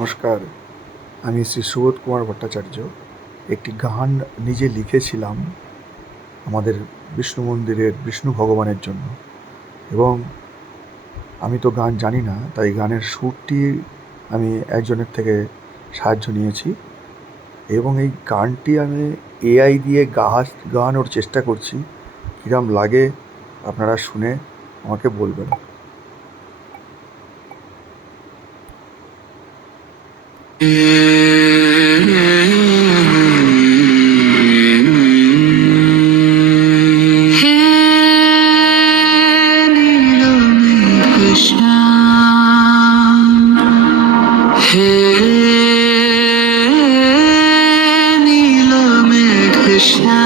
নমস্কার, আমি শ্রী সুবোধ কুমার ভট্টাচার্য। একটি গান নিজে লিখেছিলাম আমাদের বিষ্ণু মন্দিরের বিষ্ণু ভগবানের জন্য, এবং আমি তো গান জানি না, তাই গানের সুরটি আমি একজনের থেকে সাহায্য নিয়েছি এবং এই গানটি আমি এআই দিয়ে গাওয়ানোর চেষ্টা করছি। কীরকম লাগে আপনারা শুনে আমাকে বলবেন। হে নীল মেঘ শ্যাম